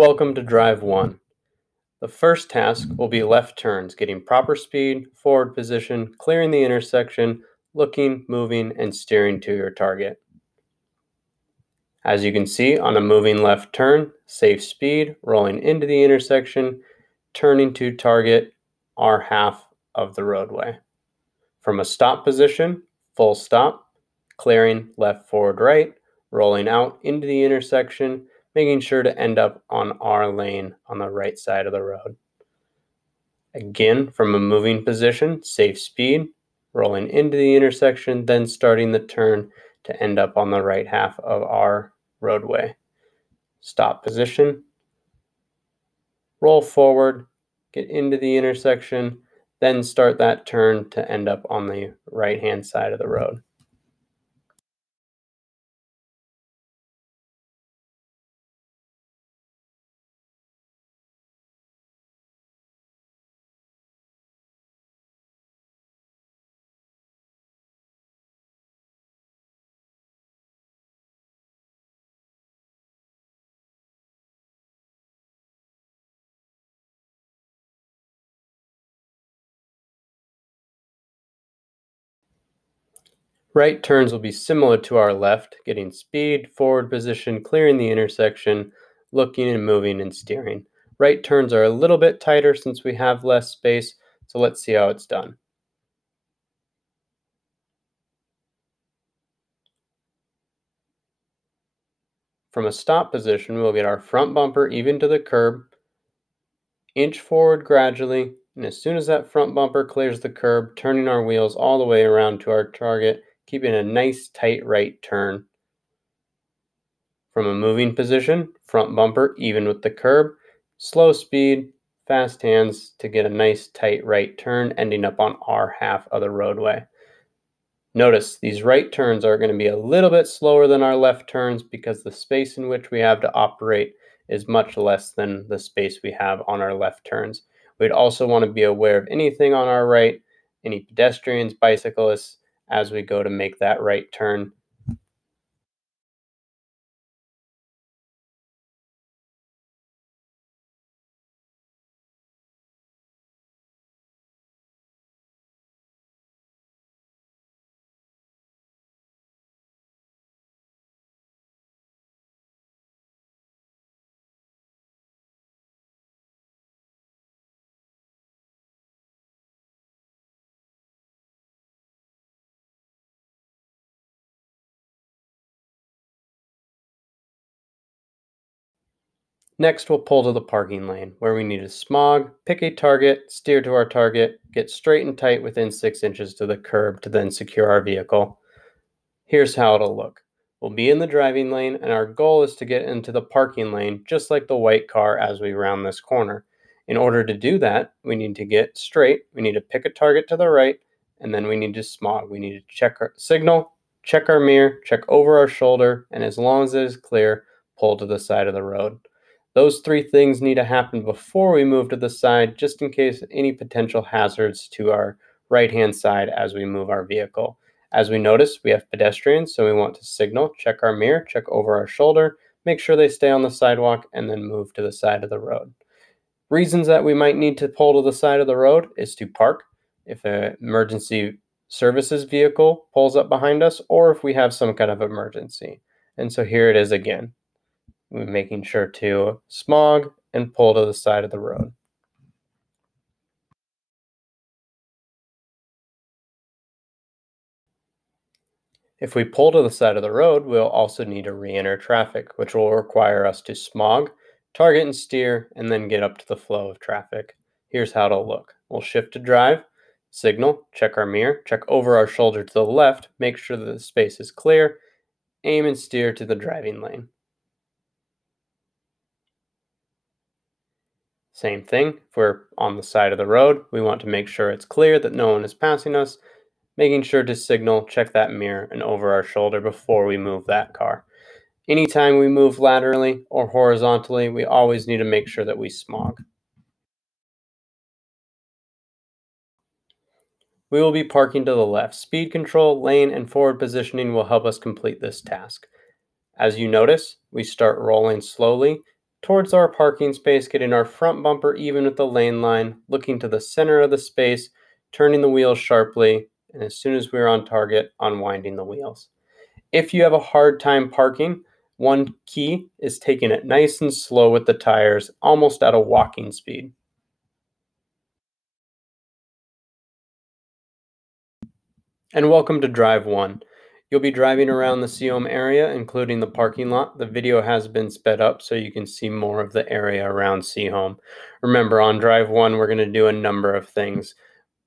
Welcome to Drive 1. The first task will be left turns, getting proper speed, forward position, clearing the intersection, looking, moving, and steering to your target. As you can see, on a moving left turn, safe speed, rolling into the intersection, turning to target our half of the roadway. From a stop position, full stop, clearing left, forward, right, rolling out into the intersection, making sure to end up on our lane on the right side of the road. Again, from a moving position, safe speed, rolling into the intersection, then starting the turn to end up on the right half of our roadway. Stop position, roll forward, get into the intersection, then start that turn to end up on the right-hand side of the road. Right turns will be similar to our left, getting speed, forward position, clearing the intersection, looking and moving and steering. Right turns are a little bit tighter since we have less space, so let's see how it's done. From a stop position, we'll get our front bumper even to the curb, inch forward gradually, and as soon as that front bumper clears the curb, turning our wheels all the way around to our target, keeping a nice tight right turn. From a moving position, front bumper even with the curb, slow speed, fast hands to get a nice tight right turn, ending up on our half of the roadway. Notice these right turns are going to be a little bit slower than our left turns because the space in which we have to operate is much less than the space we have on our left turns. We'd also want to be aware of anything on our right, any pedestrians, bicyclists, as we go to make that right turn. Next, we'll pull to the parking lane, where we need to smog, pick a target, steer to our target, get straight and tight within 6 inches to the curb to then secure our vehicle. Here's how it'll look. We'll be in the driving lane, and our goal is to get into the parking lane, just like the white car as we round this corner. In order to do that, we need to get straight, we need to pick a target to the right, and then we need to smog. We need to check our signal, check our mirror, check over our shoulder, and as long as it is clear, pull to the side of the road. Those three things need to happen before we move to the side, just in case any potential hazards to our right-hand side as we move our vehicle. As we notice, we have pedestrians, so we want to signal, check our mirror, check over our shoulder, make sure they stay on the sidewalk, and then move to the side of the road. Reasons that we might need to pull to the side of the road is to park, if an emergency services vehicle pulls up behind us, or if we have some kind of emergency. And so here it is again. We're making sure to smog and pull to the side of the road. If we pull to the side of the road, we'll also need to re-enter traffic, which will require us to smog, target and steer, and then get up to the flow of traffic. Here's how it'll look. We'll shift to drive, signal, check our mirror, check over our shoulder to the left, make sure that the space is clear, aim and steer to the driving lane. Same thing, if we're on the side of the road, we want to make sure it's clear that no one is passing us, making sure to signal, check that mirror, and over our shoulder before we move that car. Anytime we move laterally or horizontally, we always need to make sure that we smog. We will be parking to the left. Speed control, lane, and forward positioning will help us complete this task. As you notice, we start rolling slowly towards our parking space, getting our front bumper even with the lane line, looking to the center of the space, turning the wheels sharply, and as soon as we're on target, unwinding the wheels. If you have a hard time parking, one key is taking it nice and slow with the tires, almost at a walking speed. And welcome to Drive 1. You'll be driving around the Seom area, including the parking lot. The video has been sped up so you can see more of the area around Seom. Remember, on Drive 1, we're going to do a number of things,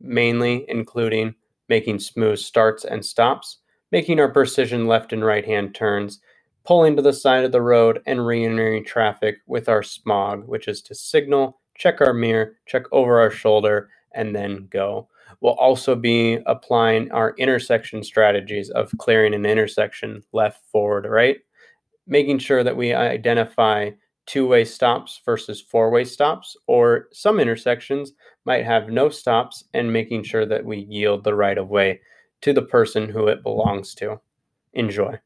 mainly including making smooth starts and stops, making our precision left and right hand turns, pulling to the side of the road, and re-entering traffic with our smog, which is to signal, check our mirror, check over our shoulder, and then go. We'll also be applying our intersection strategies of clearing an intersection left, forward, right, making sure that we identify two-way stops versus four-way stops, or some intersections might have no stops, and making sure that we yield the right of way to the person who it belongs to. Enjoy.